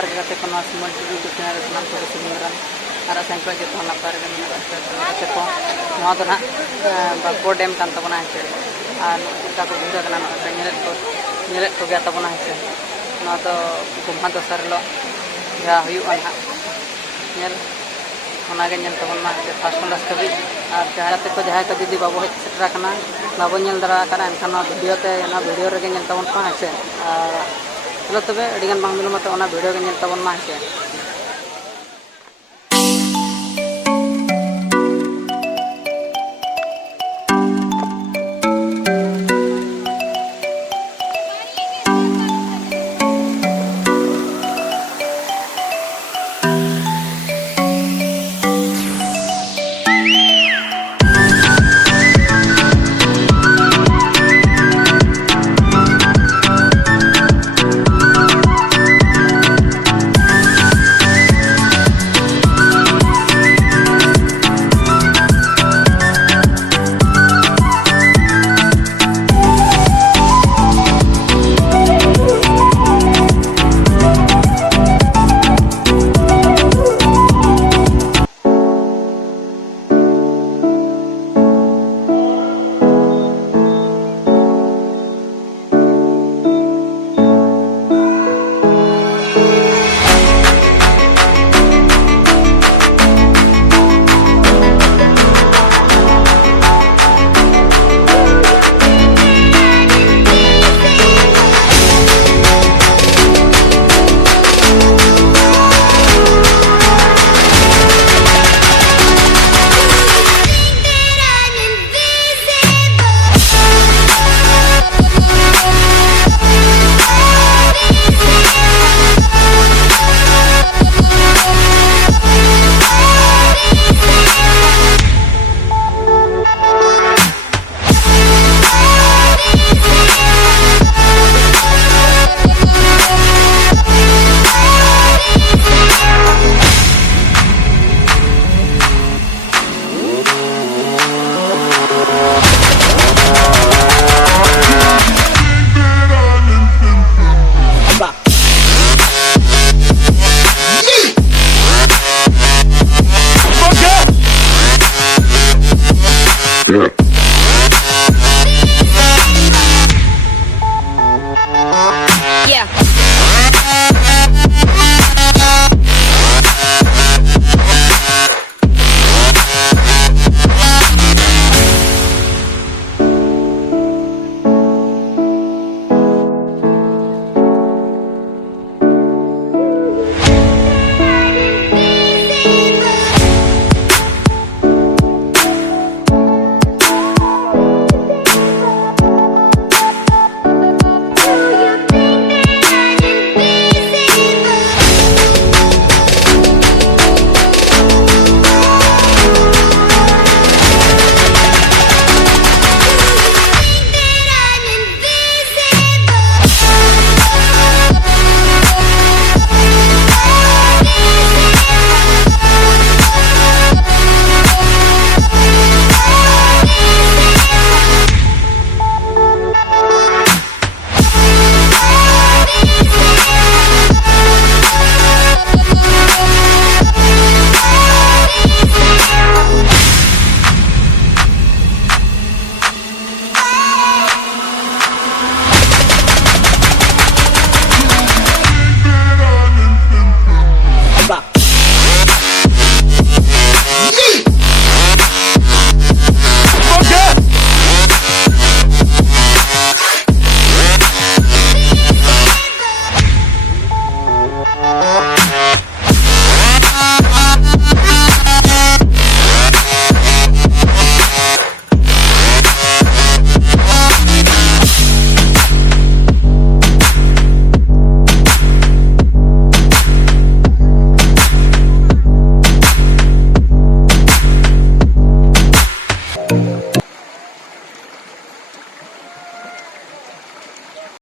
Johar kate ko na Simal Tudu ko channel Sanam Tobe senger ara sangko je to napar ke mena kate ko no do na Bankbal Dam kan tabona heche ar ta ko bira kana nyelet ko ga tabona heche no do gumha dosar lo ja huyu an ha nyel ona ge nyel tabon ma heche first class kabi ar jahay ko judi babu hej setra kana babo nyel dara kana enkan na video re ge nyel tabon ma heche chalo tobe adigan bang milo mate ona video ge nyel tabon ma heche